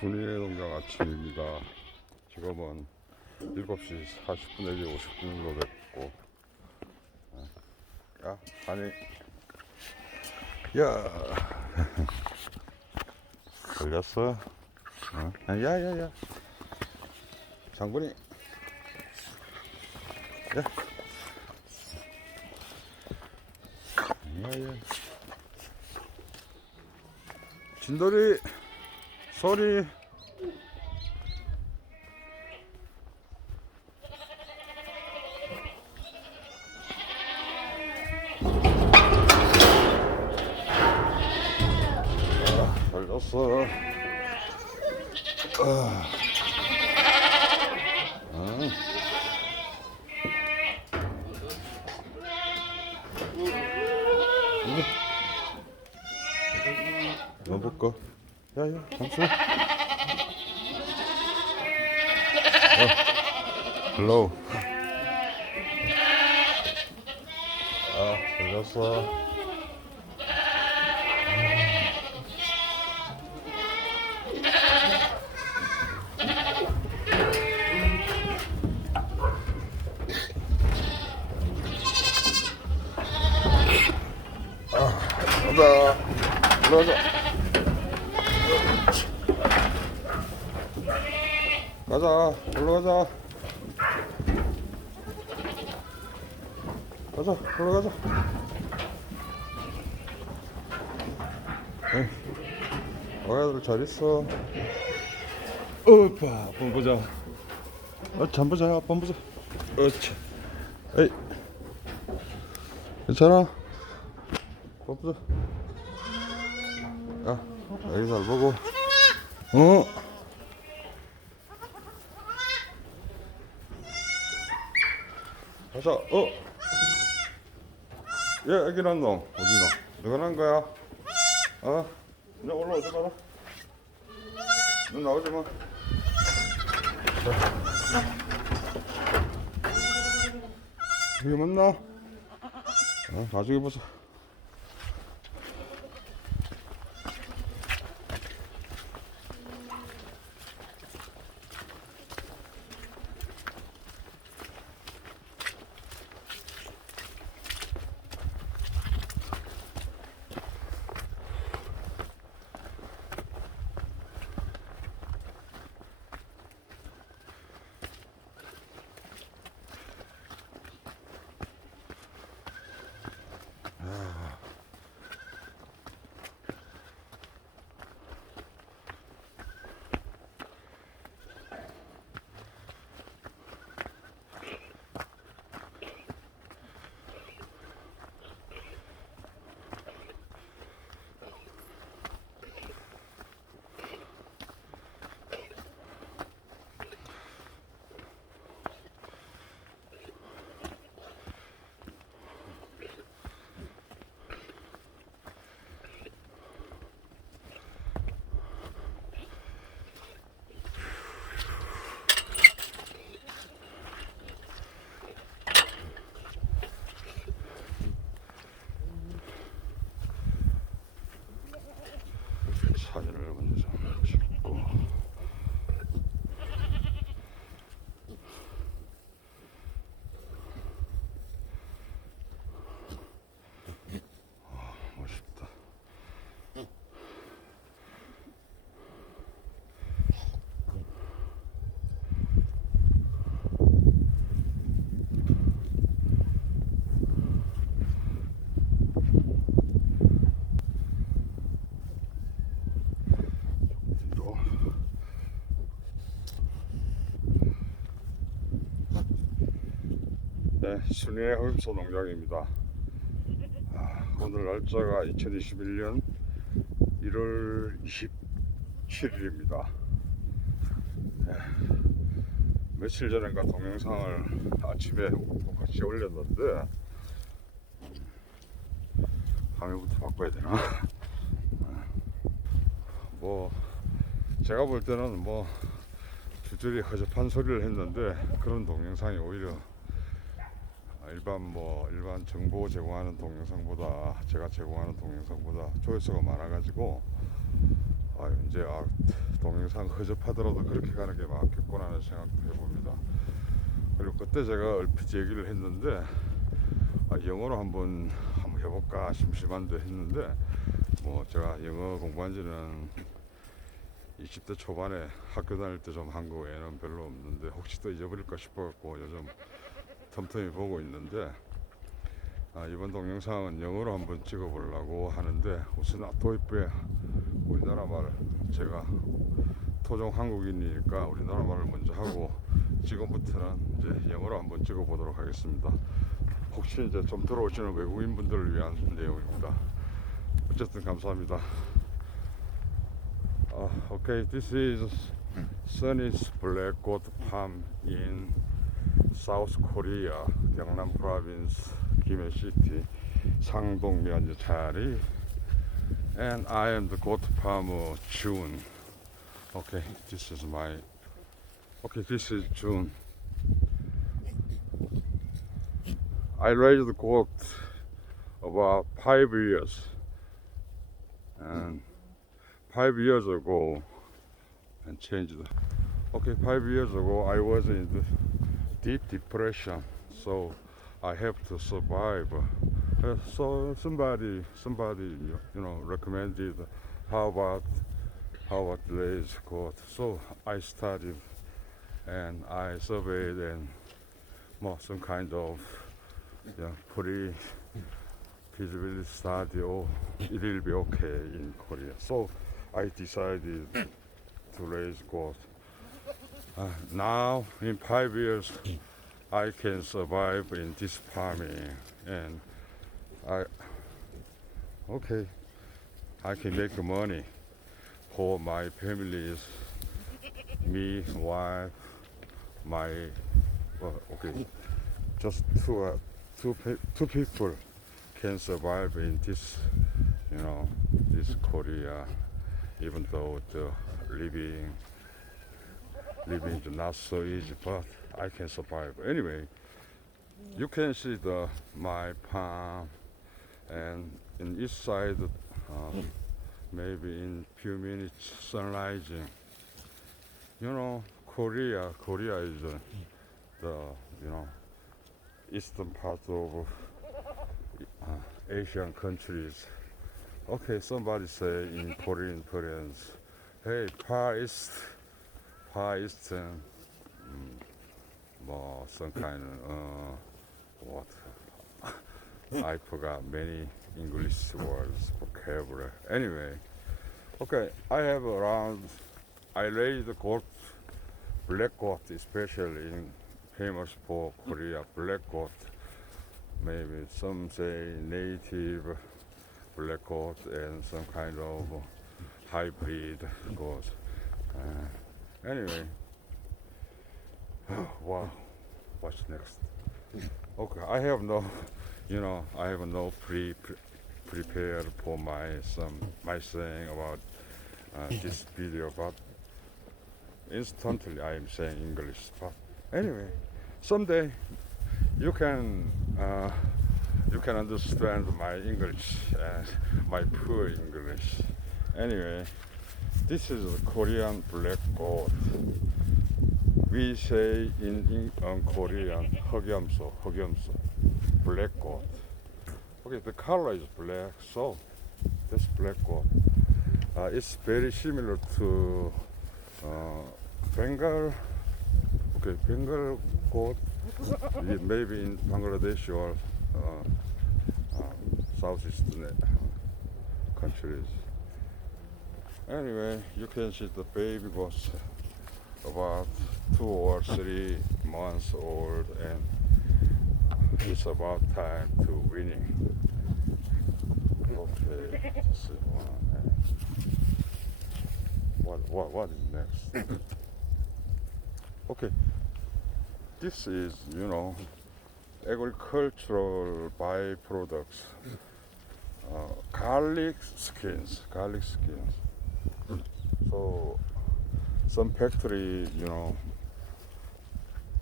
순이네흑염소 아침입니다. 지금은 7시 40분 내지 50분 정도 됐고, 야, 아니, 야, 걸렸어? 야야야, 장군이, 야, 야야, 진돌이, 소리. 걸렸어. 넣어볼까? 야야, 잠시만. 헬로우. 걸렸어. 가자. 올라가자. 올라가자. 가자. 올라가자. 애들 잘 있어. 오빠, 한번 보자. 한번 보자. 한번 보자. 어차. 에이. 괜찮아? 한번 보자. 야, 여기 잘 보고. 가자. 얘 애기 난 놈 어디노? 누가 난 거야? 이제 올라오지 마라. 너 나오지 마. 이게 맞나? 나중에 보자. 사진을 먼저 찍고. 멋있다. 네, 순이네흑염소농장입니다. 오늘 날짜가 2021년 1월 27일입니다. 네, 며칠 전인가 동영상을 아침에 같이 올렸는데 화면부터 바꿔야 되나? 뭐 제가 볼 때는 뭐 주저리 허접한 소리를 했는데 그런 동영상이 오히려 일반 정보 제공하는 동영상보다 제가 제공하는 동영상보다 조회수가 많아가지고 이제 동영상 허접하더라도 그렇게 가는 게 맞겠구나 하는 생각도 해봅니다. 그리고 그때 제가 얼핏 얘기를 했는데 영어로 한번 해볼까 심심한데 했는데 뭐 제가 영어 공부한 지는 20대 초반에 학교 다닐 때 좀 한 거 외에는 별로 없는데 혹시 또 잊어버릴까 싶어갖고 요즘 틈틈이 보고 있는데 이번 동영상은 영어로 한번 찍어보려고 하는데 우선 도입부에 우리나라 말, 제가 토종 한국인이니까 우리나라 말을 먼저 하고 지금부터는 이제 영어로 한번 찍어보도록 하겠습니다. 혹시 이제 좀 들어오시는 외국인 분들을 위한 내용입니다. 어쨌든 감사합니다. Okay, this is Sunny's Black Goat Farm in South Korea, Gangnam Province, Gimhae City, 상동면 자리. And I am the goat farmer June. Okay, this is this is June. I raised the goat about 5 years, and 5 years ago, and changed. Okay, 5 years ago I was in the deep depression, so I have to survive. So somebody, recommended how about raise goat. So I started and I surveyed and some kind of pre-feasibility study. Oh, it will be okay in Korea. So I decided to raise goat. Now in 5 years I can survive in this farming, and I can make money for my families, me, wife, just two people can survive in this, this Korea, even though the living is not so easy, but I can survive. Anyway, you can see my farm, and in east side, maybe in few minutes sun rising. Korea is the eastern part of Asian countries. Okay, somebody say in Korean parents, hey, Far Eastern, some kind of what? I forgot many English words, vocabulary. Anyway, okay, I raised goat, black goat, especially famous for Korea, black goat. Maybe some say native black goat and some kind of hybrid goat. Anyway, wow, what's next? Okay, I have no prepared for my saying about this video, but instantly I am saying English. But anyway, someday you can understand my English and my poor English. Anyway, this is a Korean black goat. We say in Korean 흑염소, black goat. Okay, the color is black, so this black goat. It's very similar to Bengal goat, maybe in Bangladesh or southeastern countries. Anyway, you can see the baby goats about 2 or 3 months old, and it's about time to winning. Okay, this is one. What is next? Okay, this is agricultural byproducts. Garlic skins. So some factory,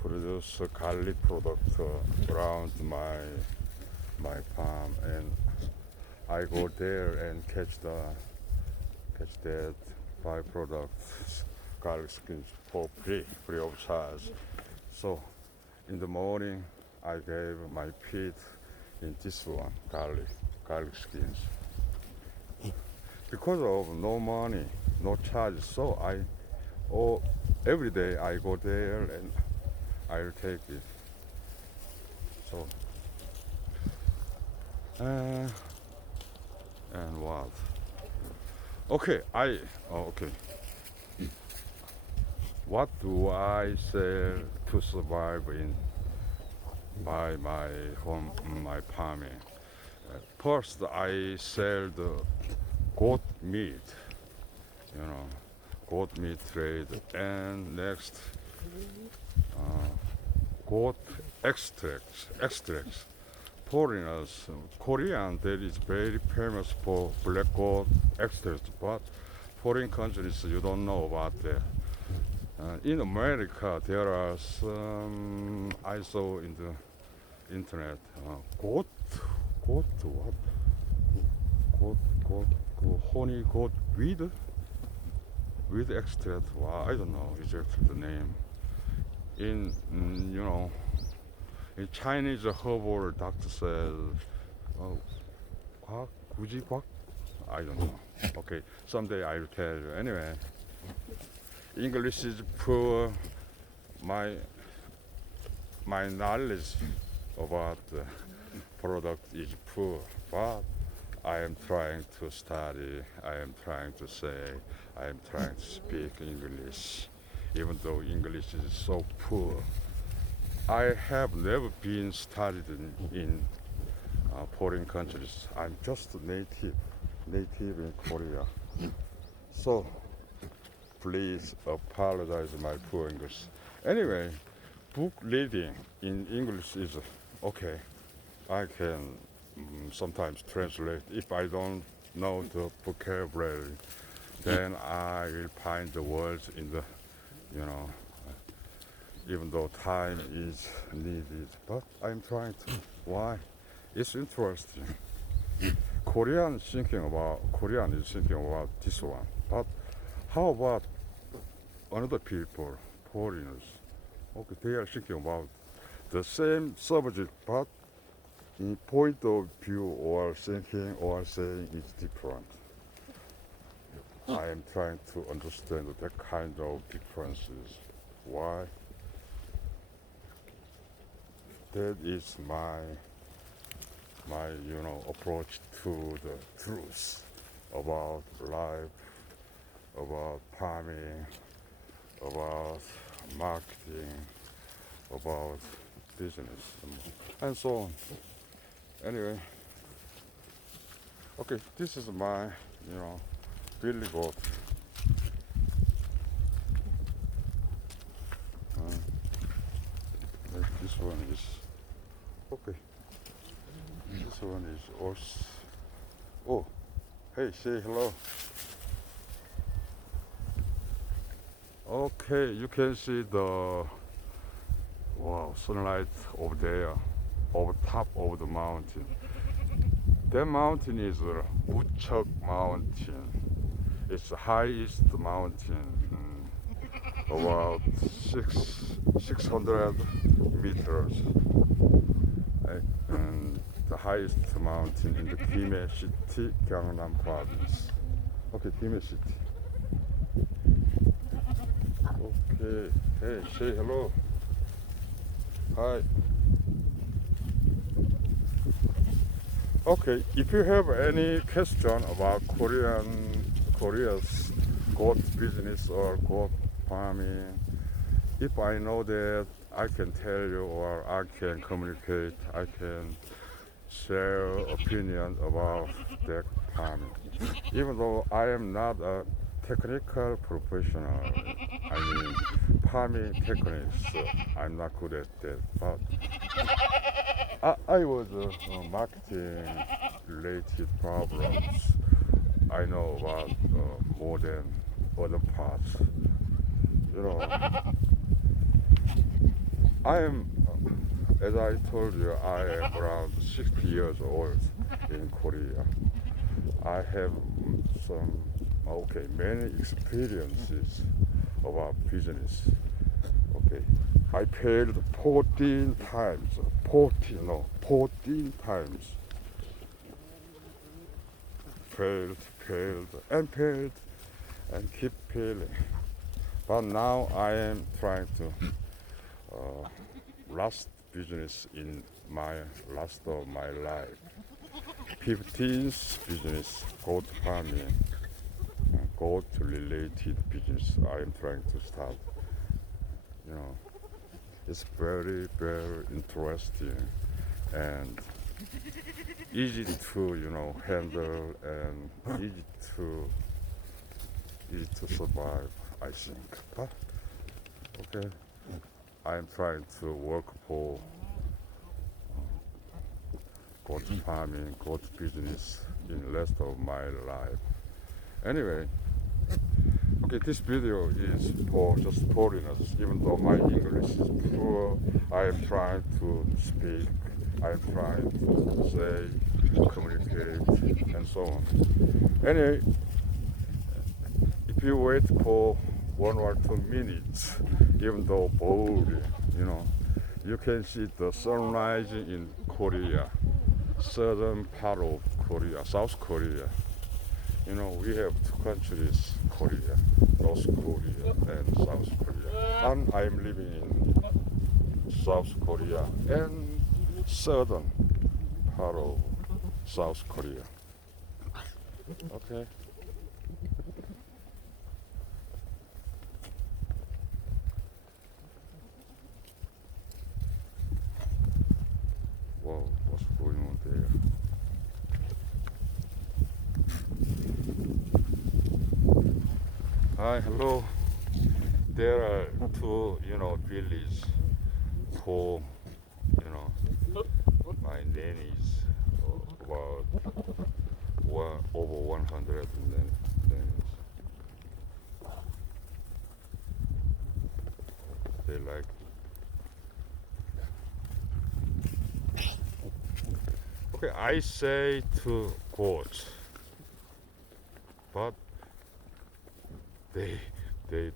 produce garlic product around my farm, and I go there and catch that byproducts, garlic skins for free of charge. So in the morning, I gave my pig in this one, garlic skins. Because of no money, no charge, so every day I go there and I'll take it. So, and what? Okay, okay. What do I sell to survive in by my home, my farming? First, I sell the goat meat, goat meat trade, and next, goat extracts. Foreigners, Korean, that is very famous for black goat extracts, but foreign countries you don't know about that. In America, there are some I saw in the internet. Goat, what? Honey goat with extract. Well, I don't know exactly the name. In in Chinese herbal doctor says, guak? I don't know. Okay, someday I'll tell you. Anyway, English is poor. My knowledge about the product is poor, but I am trying to study. I am trying to say. I am trying to speak English, even though English is so poor. I have never been studied in foreign countries. I'm just native in Korea. So please apologize my poor English. Anyway, book reading in English is okay. I can sometimes translate. If I don't know the vocabulary, then I will find the words in the, even though time is needed. But I'm trying to. Why? It's interesting. Korean is thinking about this one. But how about another people, foreigners? Okay, they are thinking about the same subject, but in point of view or thinking or saying is different. I am trying to understand that kind of differences. Why? That is my approach to the truth about life, about farming, about marketing, about business, and so on. Anyway, okay, this is my, billy goat. This one is okay. This one is horse. Oh, hey, say hello. Okay, you can see the sunlight over there, over top of the mountain. That mountain is Uchuk Mountain. It's the highest mountain, about 600 meters. And the highest mountain in the Gimhae city, Gangnam province. Okay, Gimhae city. Okay, hey, say hello. Hi. Okay, if you have any question about Korea's goat business or goat farming, if I know that, I can tell you or I can communicate, I can share opinion about that farming. Even though I am not a technical professional, I mean farming techniques, I'm not good at that, but I was marketing related problems. I know about more than other parts. I am, as I told you, I am around 60 years old in Korea. I have some Okay, many experiences about business. Okay, I failed 14 times. 14 times. Failed, and keep failing. But now I am trying to last business in my last of my life. 15th business, goat farming, goat related business I am trying to start. You know, it's very, very interesting and easy to handle and easy to survive, I think. But okay, I'm trying to work for goat farming, goat business in the rest of my life. Anyway, okay, this video is for just foreigners. Even though my English is poor, I am trying to speak, I am trying to say, communicate, and so on. Anyway, if you wait for 1 or 2 minutes, even though boring, you can see the sunrise in Korea, southern part of Korea, South Korea. We have 2 countries, Korea, North Korea and South Korea. And I'm living in South Korea and southern part of South Korea. Okay. Whoa, what's going on there? Hi, hello. There are 2, villages for, my nannies, about over 100 nannies. They like. Okay, I say to goats, but they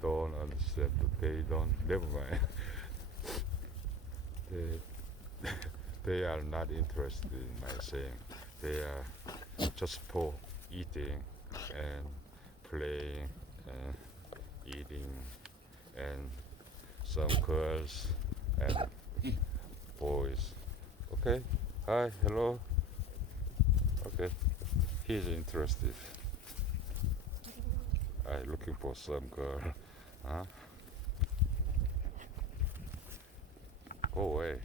don't understand. Never mind. They are not interested in my saying. They are just for eating and playing and eating, and some girls and boys. Okay. Hi, hello. Okay, he's interested. I'm looking for some girl. Huh? Go away.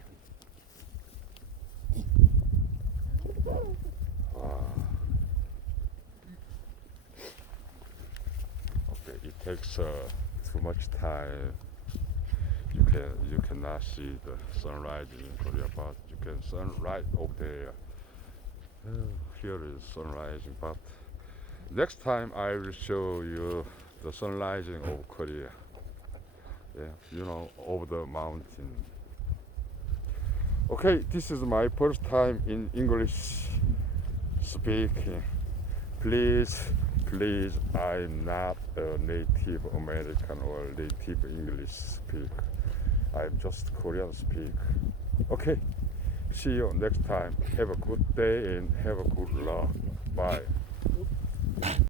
Okay, it takes too much time. You cannot see the sunrise in Korea, but you can sunrise over there. Here is sunrising, but next time I will show you the sunrising of Korea. Yeah, over the mountain. Okay, this is my first time in English speaking. Please, I'm not a Native American or Native English speaker. I'm just Korean speaker. Okay, see you next time. Have a good day and have a good luck. Bye.